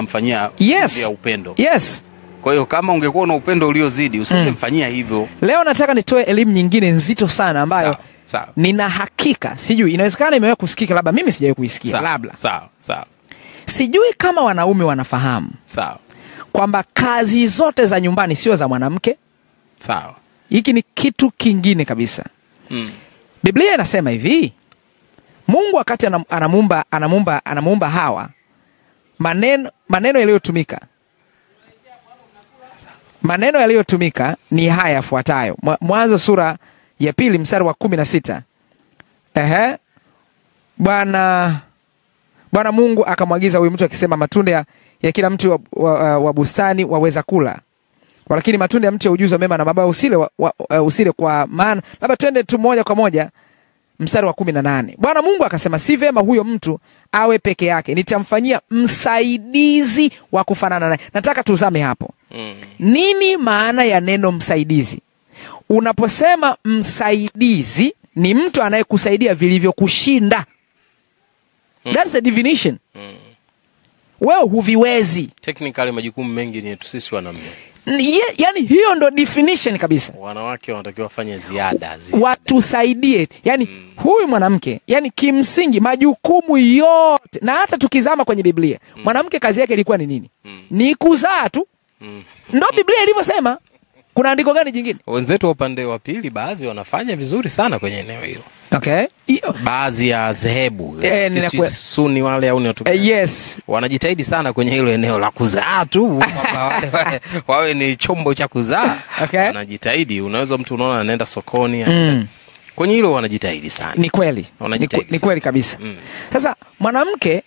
unamfanyia yes. ya upendo. Yes. Kwa hiyo kama ungekuwa na upendo uliozidi usingemfanyia hivyo. Leo nataka nitoe elimu nyingine nzito sana ambayo sawa. Nina hakika, sijui inawezekana imewahi kusikika, labda mimi sijawahi kuisikia, labda. Sawa. Sijui kama wanaume wanafahamu. Sawa. Kwamba kazi zote za nyumbani sio za mwanamke. Sawa. Hiki ni kitu kingine kabisa. Biblia inasema hivi, Mungu wakati anamuumba Hawa, maneno yaliyotumika ni haya yafuatayo. Mwanzo sura ya 2 mstari wa 16. Bwana Mungu akamwagiza huyu mtu akisema, matunda ya kila mti wa bustani waweza kula, lakini matunda ya mti wa ujuzi wa mema na mabaya usile, kwa maana. Labda twende tu moja kwa moja mstari wa 18. Bwana Mungu akasema, si vema huyo mtu awe peke yake, nitamfanyia msaidizi wa kufanana naye. Nataka tuzame hapo. Nini maana ya neno msaidizi? Unaposema msaidizi, ni mtu anayekusaidia vilivyokushinda. That's a definition. Wewe huviwezi. Technically majukumu mengi ni yetu sisi wanaume. Yani hiyo ndo definition kabisa. Wanawake wanatakiwa wafanye ziada. Watusaidie. Yani huyu mwanamke, yani kimsingi majukumu yote, na hata tukizama kwenye Biblia, mwanamke kazi yake ilikuwa ni nini? Ni kuzaa tu. Ndo Biblia ilivyosema. Kuna andiko gani jingine? Wenzetu wa upande wa pili baadhi wanafanya vizuri sana kwenye eneo hilo. Okay. Baadhi ya zehebu Suni wale au ni yes, wanajitahidi sana kwenye hilo eneo la kuzaa tu. Wawe ni chombo cha kuzaa. Okay. Wanajitahidi. Unaweza mtu unaona anaenda sokoni kwenye hilo wanajitahidi sana. Ni kweli. Ni kweli kabisa. Sasa mwanamke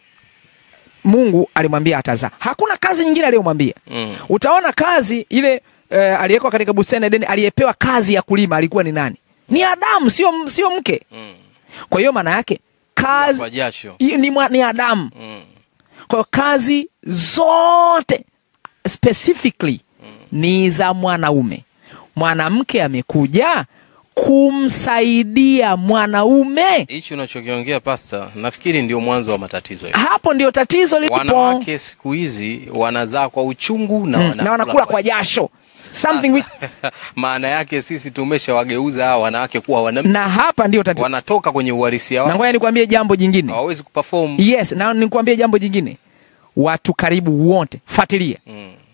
Mungu alimwambia atazaa. Hakuna kazi nyingine aliyomwambia. Utaona kazi ile aliyekuwa katika bustani Edeni, aliyepewa kazi ya kulima alikuwa ni nani? Ni Adamu, sio mke. Kwa hiyo maana yake kazi ni Adamu. Kwa hiyo kazi zote specifically ni za mwanaume. Mwanamke amekuja kumsaidia mwanaume. Hicho unachokiongea pastor, nafikiri ndio mwanzo wa matatizo. Hapo ndio tatizo lipo. Wanawake siku hizi wanazaa kwa uchungu na wanakula kwa jasho. Something maana yake sisi tumeshawageuza hawa wanawake kuwa wanaume. Na hapa ndio tatizo. Wanatoka kwenye uhalisia wao. Na ngoja nikwambie jambo jingine. Hawawezi kuperform. Yes, na nikwambie jambo jingine. Watu karibu wote, fuatilia.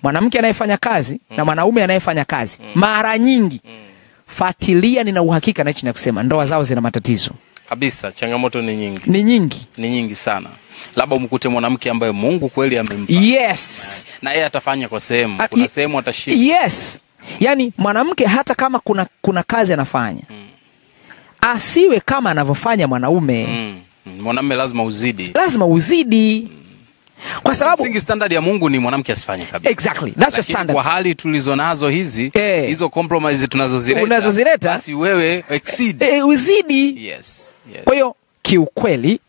Mwanamke anayefanya kazi na mwanaume anayefanya kazi, mara nyingi fuatilia, nina uhakika na hichi na kusema ndoa zao zina matatizo. Kabisa, changamoto ni nyingi. Ni nyingi sana. Labda umkute mwanamke ambaye Mungu kweli amempa. Yes. Na yeye atafanya kwa sehemu. Kuna sehemu atashinda. Yes. Yani mwanamke hata kama kuna kazi anafanya, asiwe kama anavyofanya mwanaume. Mwanamume lazima uzidi. Kwa sababu msingi standard ya Mungu ni mwanamke asifanye kabisa. Exactly. That's the standard. Kwa hali tulizonazo hizo compromise tunazozileta, basi wewe exceed. Uzidi. Yes. Kwa hiyo kiukweli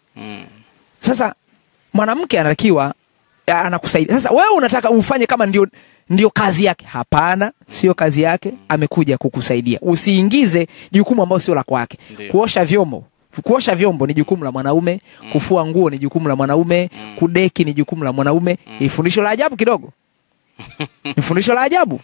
sasa mwanamke anatakiwa anakusaidia. Sasa wewe unataka ufanye kama ndio kazi yake. Hapana, sio kazi yake. Amekuja kukusaidia. Usiingize jukumu ambalo sio la kwake. Kuosha vyombo ni jukumu la mwanaume, kufua nguo ni jukumu la mwanaume, kudeki ni jukumu la mwanaume. Fundisho la ajabu kidogo. Fundisho la ajabu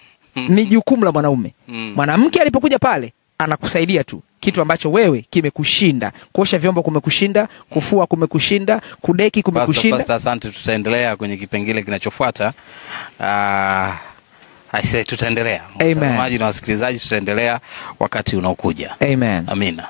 ni jukumu la mwanaume. Mwanamke alipokuja pale anakusaidia tu kitu ambacho wewe kimekushinda. Kuosha vyombo kumekushinda, kufua kumekushinda, kudeki kumekushinda. Pastor, asante. Tutaendelea kwenye kipengele kinachofuata. Tutaendelea. Watazamaji na wasikilizaji, tutaendelea wakati unaokuja. Amen. Amina.